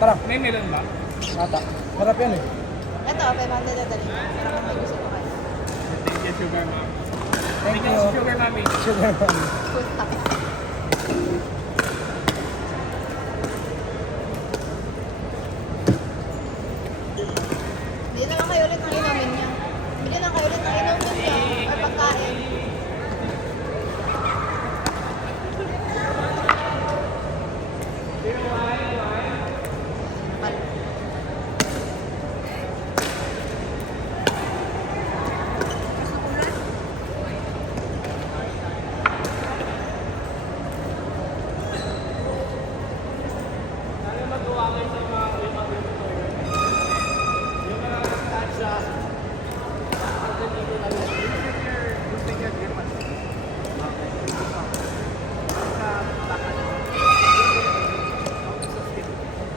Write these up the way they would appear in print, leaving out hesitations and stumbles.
Tara. May melon ba? Ata. Sarap yan eh. Ito, 500 na dali. Para may gusto ko kayo. Thank you, Sugar Mom. Thank you. Sugar Mommy. Sugar Mommy. Puta. Hindi na lang kayo ulit ng inumin niya. Bili lang kayo ulit ng inumin niya. Or pagkain.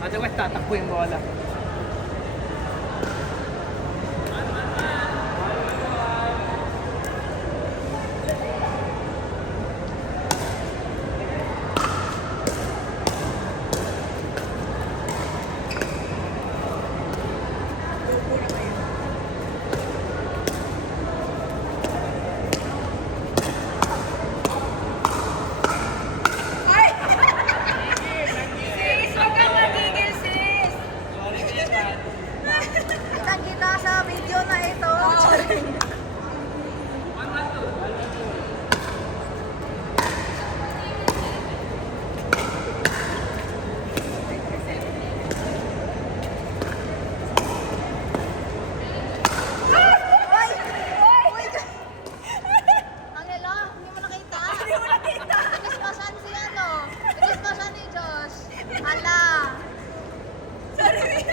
Otherwise, tatakbo yung bola. Kita-kita sa video na ito. Angelo, hindi mo nakita? Hindi mo nakita. Inismasan si ano? Inismasan ni Josh. Hala. Sorry.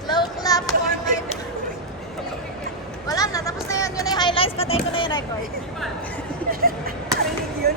Slow clap for my... Wala na, tapos na yun. Yun na yung highlights. Patay ko na yung record. Rinig yun.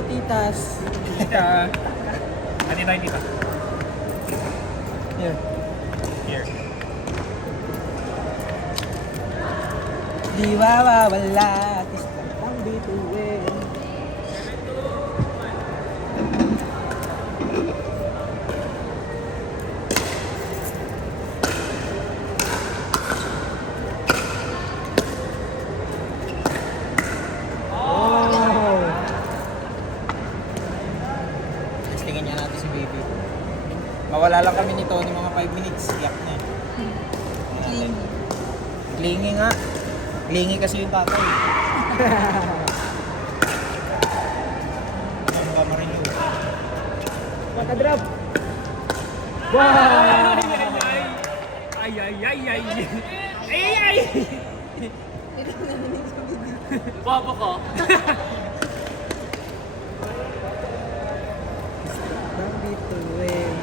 you, titas. Tita. Ano tayo, tita? Here. Here. Di mawawala, tista ang bituin. Oh! Testingin niya natin si baby. Mawala lang kami nito ng mga 5 minutes. Iyak na. Clean. Clingy nga. Clingy kasi yung tatay. Ang bamarilo. Nakadrop. Wow! Ay, ay, ay, ay. Ay, ay. Guwapo ko. Ang bituin.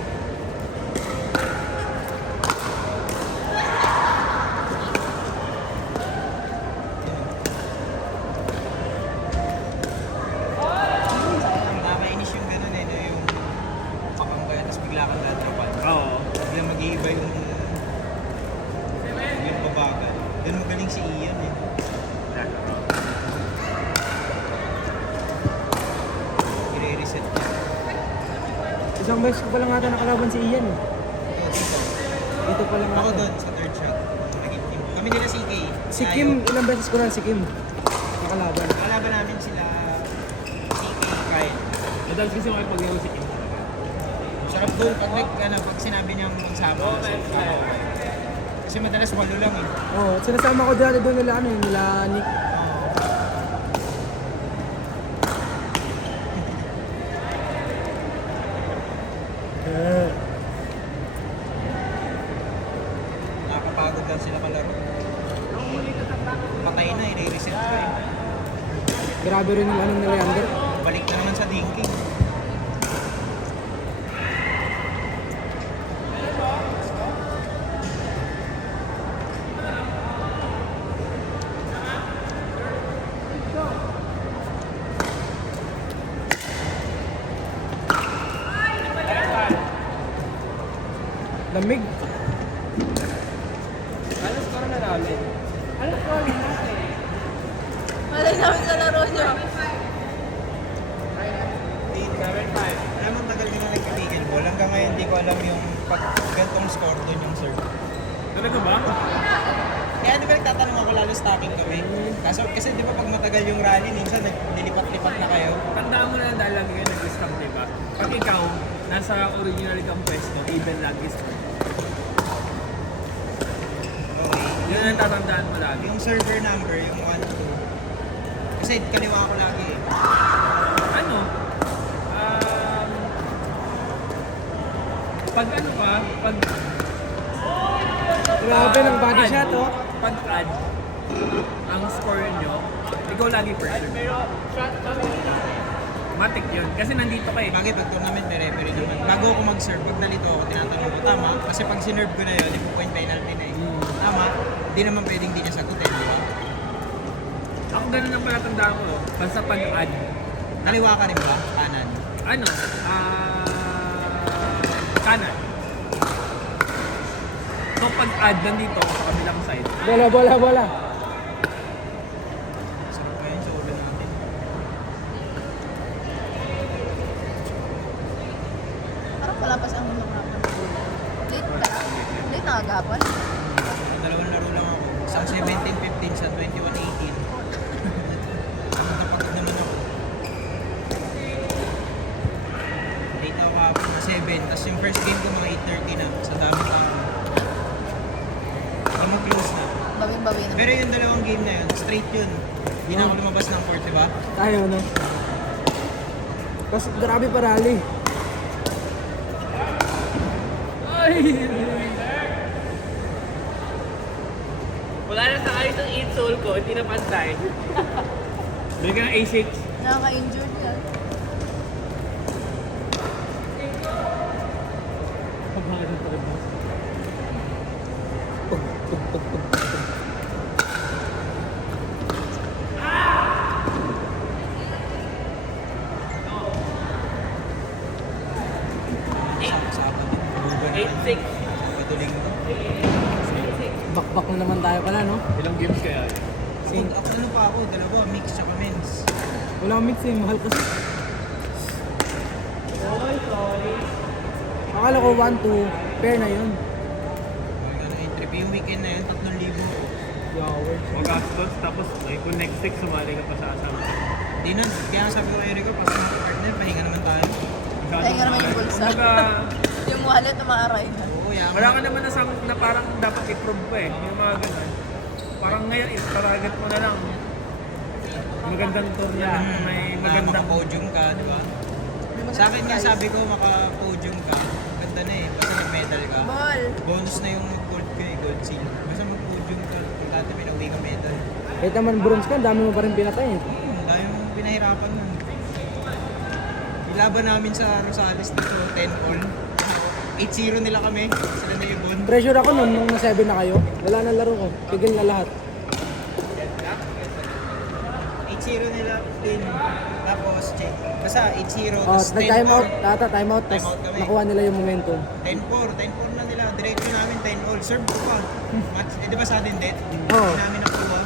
Nakakainis yung gano'n eh, no? Yung pakambaya, tapos bigla kang dadrapan. Oo. Bigla mag-iiba yung babagal. Ganun magaling si Ian eh. I-reset niya. Isang beses ko pa lang ata nakalaban si Ian. eh. Dito pa lang Ako ata. doon sa third shot. Kami nila si Kay. Si Kim, ilang beses ko na si Kim nakalaban. Kalaban namin sila si Kay, Kyle. Madalas kasi makipag-iwan si Kim. Sarap doon pag sinabi niyang magsama. Kasi madalas walo lang eh. Oo, at sinasama ko dati doon nila ano, nila Nick. Nakakapagod lang sila kalaro. Patay na, i-reset ko eh. Grabe rin yung anong ni Leander. Balik na naman sa dinking. Lamig. Ano score na namin? Ano score na natin? Malay namin sa laro niyo. 7-5. Alam mo, tagal din na nagkabigil ball. Hanggang ngayon, hindi ko alam yung pag gantong score doon yung serve. Talaga ba? Kaya di ba nagtatanong ako lalo stacking kami? Kasi di ba pag matagal yung rally, minsan nilipat-lipat na kayo. Tandaan mo na dahil lagi kayo nag-stop, di ba? Pag ikaw, nasa original kang pwesto, even lagi score. Okay. Yun ang tatandaan mo lagi. Yung server number, yung 1, 2. Kasi kaliwa ako lagi eh. Ano? Pag ano ka, pag Grabe ng body add, shot, oh. Pag add ang score nyo, ikaw lagi first. Matik yun. Kasi nandito ka eh. Bakit pag tournament may referee naman? Bago ako mag-serve, pag nalito ako, tinatanong ko, tama? Kasi pag sinerve ko na yun, di po point penalty na eh. Tama? Di naman pwedeng di niya sagutin, di ba? Ako ganun ang palatandaan ko. Basta pag add, Kaliwa ka rin ba? Kanan? ano, kanan. So pag add nandito sa kabilang side, Bola. Sarap pa yun sa ulo natin. Parang wala pa siyang lumakapan. Late ka? Late na agapon? Dalawang laro lang ako. Isang 17-15, sa 21-18. Napagod naman ako. Late na ako kapag na 7. Tapos yung first game ko mga 8:30 na. Sa dami tao. Hindi mo close na. Bawi-bawi na. Pero yung dalawang game na yun, straight yun. Hindi na ako lumabas ng court, di ba? Tayo, no? Kasi grabe pa rally. ay! Wala na sa ayos ng insole ko, hindi na pantay. Bili ka ng A6. Nakaka-injured yan. 8-6. Sabado linggo. Bakbak na naman tayo pala, no? Ilang games kaya? Ako ano pa ako, dalawa, mix tsaka men's. Wala akong mix eh, mahal kasi. Akala ko 1-2, pair na yun. Ano yung trip, yung weekend na yun, 3,000 ako. Yowers. Magastos, tapos kung next 6 sumali ka pa sa asama. Di na, kaya sabi ko kay Erico, pas mga partner, pahinga naman tayo. Pahinga naman yung bulsa. Kumbaga, Yung wallet na maaray na. Oo, yaman. wala ka naman na parang dapat i-prove pa eh. Yung mga ganun. Parang ngayon, target mo na lang. Magandang tour na lang. May magandang Maka-podium ka, di ba? Sa akin nga sabi ko, maka-podium ka. Ganda na eh, basta mag-medal ka. Ball. Bonus na yung gold ka eh, gold seal. Basta mag-podium ka. Kung dati may nauwi ka medal. Kahit naman bronze ka, ang dami mo pa rin pinatay eh. Dahil mong pinahirapan nun. Ilaban namin sa Rosales dito, 10 all. 8-0 nila kami, sila na ibon. Pressure ako nun, nung na-7 na kayo. Wala na laro ko. Tigil na lahat. 8-0 nila, 10. Tapos, check. Basta 8-0, Oh, tapos 10 nag-time out, all. time out, tapos Time out kami. nakuha nila yung momentum. 10-4 na nila. Diretso namin 10 all. Serve ko pa. Match, di ba sa atin, Det? Oo. Hindi namin nakuha.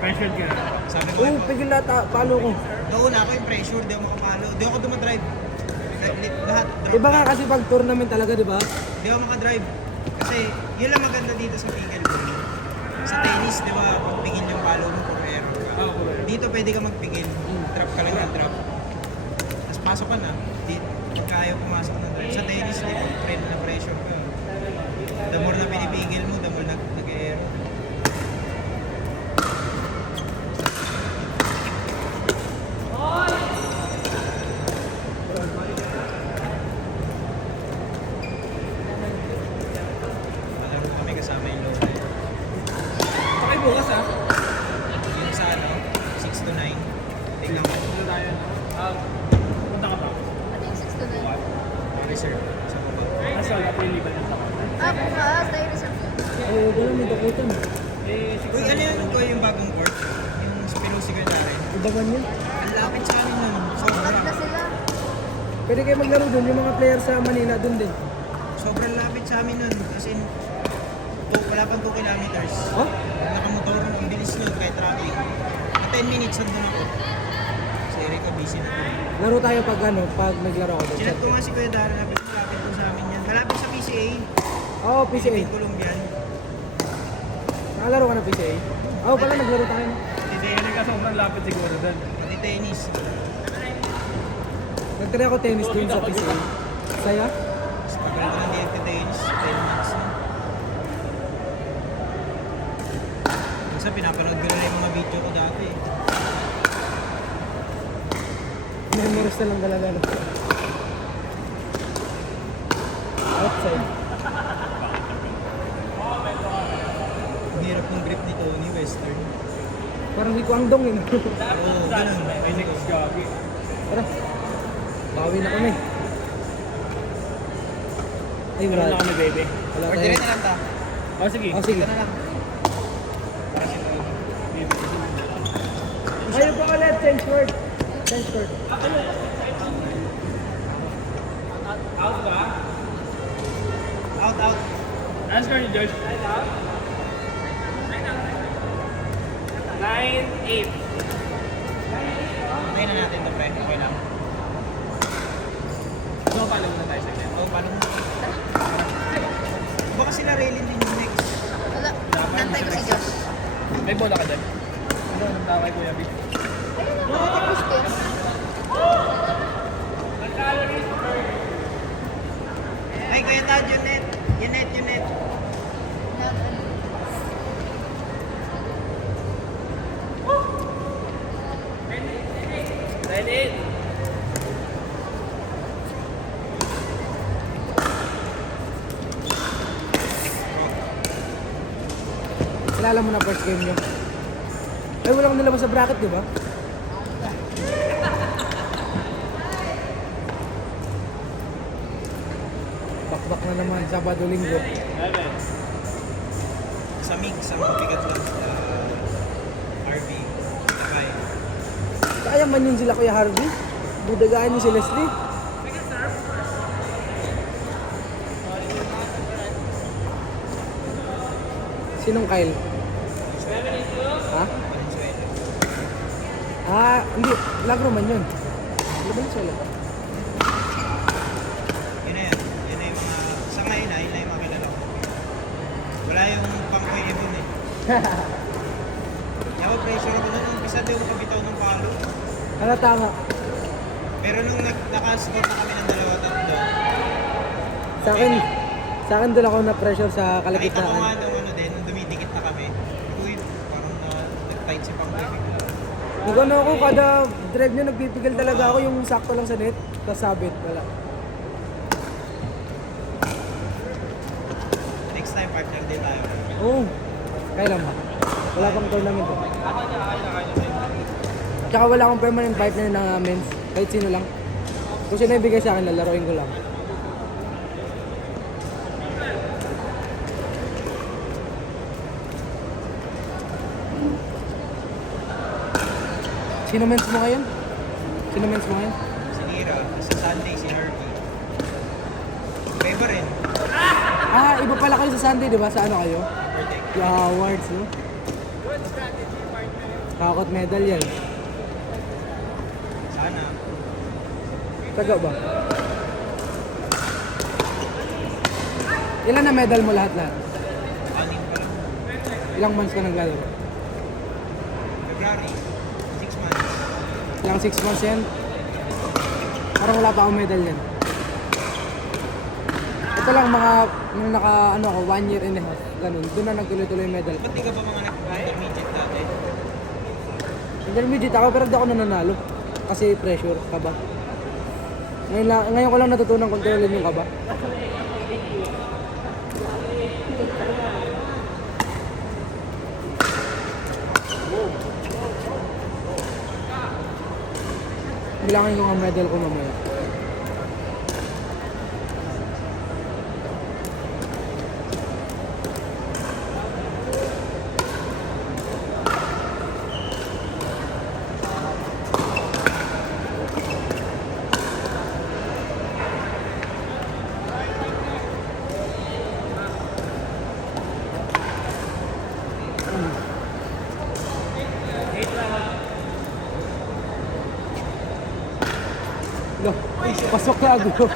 pressure ka. Sabi ko, Oo, pigil lahat, palo ko. noon ako yung pressure, di ako makapalo. Di ako dumadrive. Lahat, drop. Iba nga kasi pag tournament talaga, di ba? Di ako makadrive. Kasi yun lang maganda dito sa pigil ko. Sa tennis, di ba, pagpigil yung palo mo for error ka. Oo, correct. Dito pwede ka magpigil. Drop ka lang ng drop. Tapos pasok ka na. Pag kaya pumasok ng drive. Sa tennis, di ba, friend na pressure ka. The more na pinipigil mo, the more nag-error. Alam mo kami kasama yung low. Okay, bukas ah. Yung sa ano, 6 to 9. Tingnan ko. Punta tayo. Punta ka pa. Ano yung 6 to 9? Reserve. Sa baba. Nasa available na sa kanila. Ah, bukas. Tayo reserve yun. Oo, wala may dakutan. Eh, Uy, ano yun ko yung bagong court? Yung Spirosi ko natin. Iba man yun. Ang lapit sa amin nun. Bukas na sila. Pwede kayo maglaro dun, yung mga player sa Manila dun din. Sobrang lapit sa amin nun. Kasi wala pang 2 kilometers. Oh? Nakamotor, ang bilis nun kahit traffic. 10 minutes nandun ako. Si Erica busy na to. Laro tayo pag ano, pag naglaro ako dun. Sinat ko nga si Kuya Dara na malapit po sa amin yan. Malapit sa PCA. Oo, PCA. Philippine Colombian. Nakalaro ka ng PCA? Oo, pala naglaro tayo. Hindi, yun ka sobrang lapit siguro doon. Pati tennis. Nagtry ako tennis dun sa PCA. Saya? Tagal ko ng tennis. 10 months na. Minsan pinapanood ko na yung mga video ko dati. Memories na lang talaga. No? Outside. Ang hirap ng grip ni Tony Western. Parang di ko andong eh. Oo, ganun. May next gagi. Tara. Bawi na kami. Ay, Meron wala. na kami, baby. Wala Or tayo. direct na lang ta. Oh, sige. Oh, sige. Ito na lang. Para si Tony. Ayaw pa ulit. Change word. Change word. Out, out. Answer ni Josh. 9-8. Tayo na natin ito, pre. Okay lang. So, paano muna tayo sa Oo, paano mo? Baka sila Raylin din yung next. Wala. Nantay ko si Josh. May bola ka dyan. Ano, nang tawag ko Yabi? Ayun na. Ate Christine. Ay, Kuya Tad, yung net. Yung net, yung net. Kilala mo na first game nyo. Ay, wala kang nilabas sa bracket, di ba? Bakbak na naman, Sabado, Linggo. Sa mix, ang mabigat lang sa RV. Sabay. Kaya man yun sila Kuya Harvey. Budagaan yun si Leslie. Sinong Kyle? Ha? Valenzuela. Ah, hindi. Lagro man yun. Ano ba yung solo? Yun na yan. Yun na yung mga, sa ngayon na, yun na yung mga kilala ko. Wala yung pang-Kuya Ebon eh. Kaya pressure ako nun. Umpisa daw yung kabitaw ng palo. Ano tama? Pero nung naka-score na kami ng 2-3, Sa akin doon ako na-pressure sa nakita ko nga kalagitnaan. nung ano din, nung dumidikit na kami. Uy, parang nag-tight si Pang-Kuya. Yung ano ako, kada drive niya nagpipigil talaga ako yung sakto lang sa net, tapos sabit, wala. Next time, partner din tayo. Oo. Kailan ba? Wala pang tournament eh. Tsaka wala akong permanent partner na men's. Kahit sino lang. Kung sino ibigay sa akin, lalaroin ko lang. Sino men's mo ngayon? Sino men's mo ngayon? Si Nira, sa Sunday, si Harvey. Beba rin. Ah, iba pala kayo sa Sunday, di ba? Sa ano kayo? Protect. Yung awards, no? Kakot medal yan. Sana. Taga ba? Ilan na medal mo lahat-lahat? Anim pa lang. Ilang months ka naglalaro? February. 6 months. Ilang 6 months yan? Parang wala pa akong medal yan. Ito lang mga, nung naka, ano ako, 1 year and a half, ganun. Doon na nagtuloy-tuloy yung medal. Ba't di ka ba mga nag-intermediate dati? Intermediate ako, pero di ako nananalo. Kasi pressure, kaba. Ngayon ko lang natutunan kontrolin yung kaba. Bilangin ko ang medal ko mamaya. Lo, pasok na ako.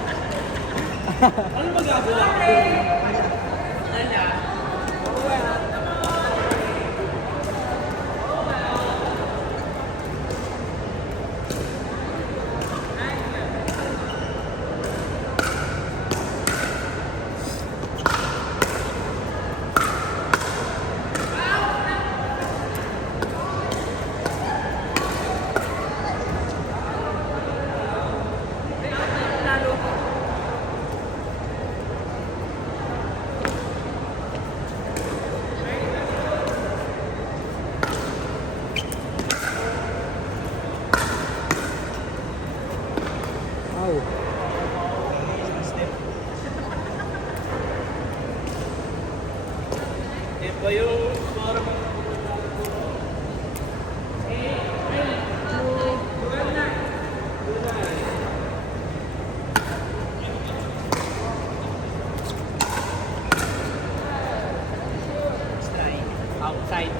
Wow. Isang step. Iba yung parang Strike. outside.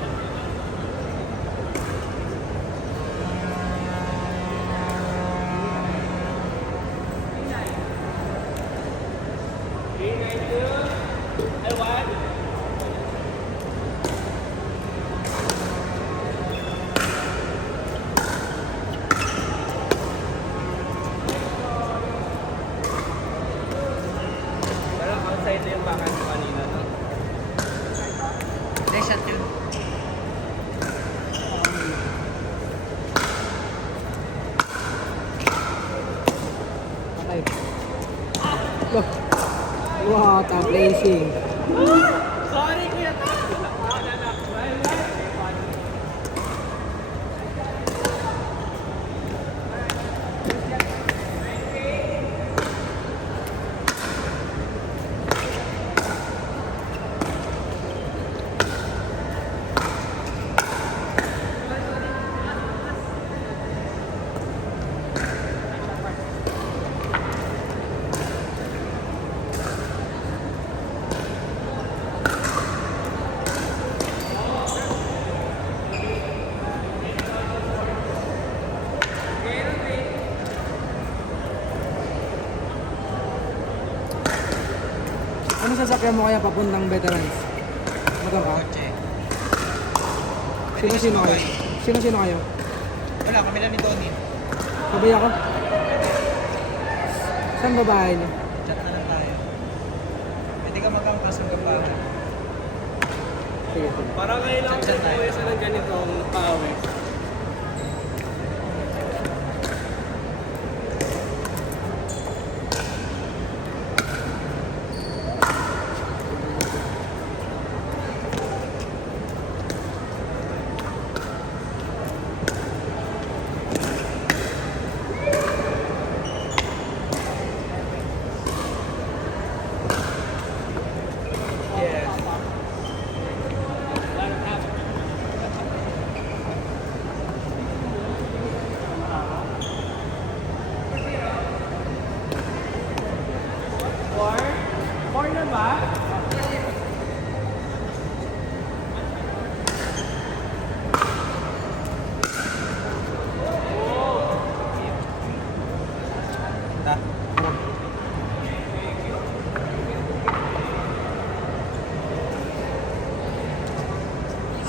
Parang outside na yung backhand ko kanina, no? Hindi, shot yun. Okay. Lo. Wow, top racing. Sorry, kuya. Ano sasakyan mo kaya papuntang veterans? Motor ka? Kotse. Sino-sino kayo? Sino-sino kayo? Wala, kami lang ni Tony. Sabay ako? Saan babae niyo? Chat na lang tayo. Pwede ka mag-angkas ng gabahan. Sige, sige. Parang kailangan Chat tayo. sa ng ganitong pawis. Yes. Four na ba? Ta.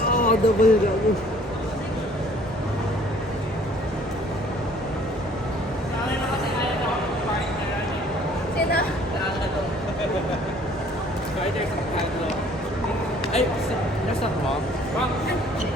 Oh, double gago. Sino? Ay, there's a tag. Ay, there's a rock. Rock.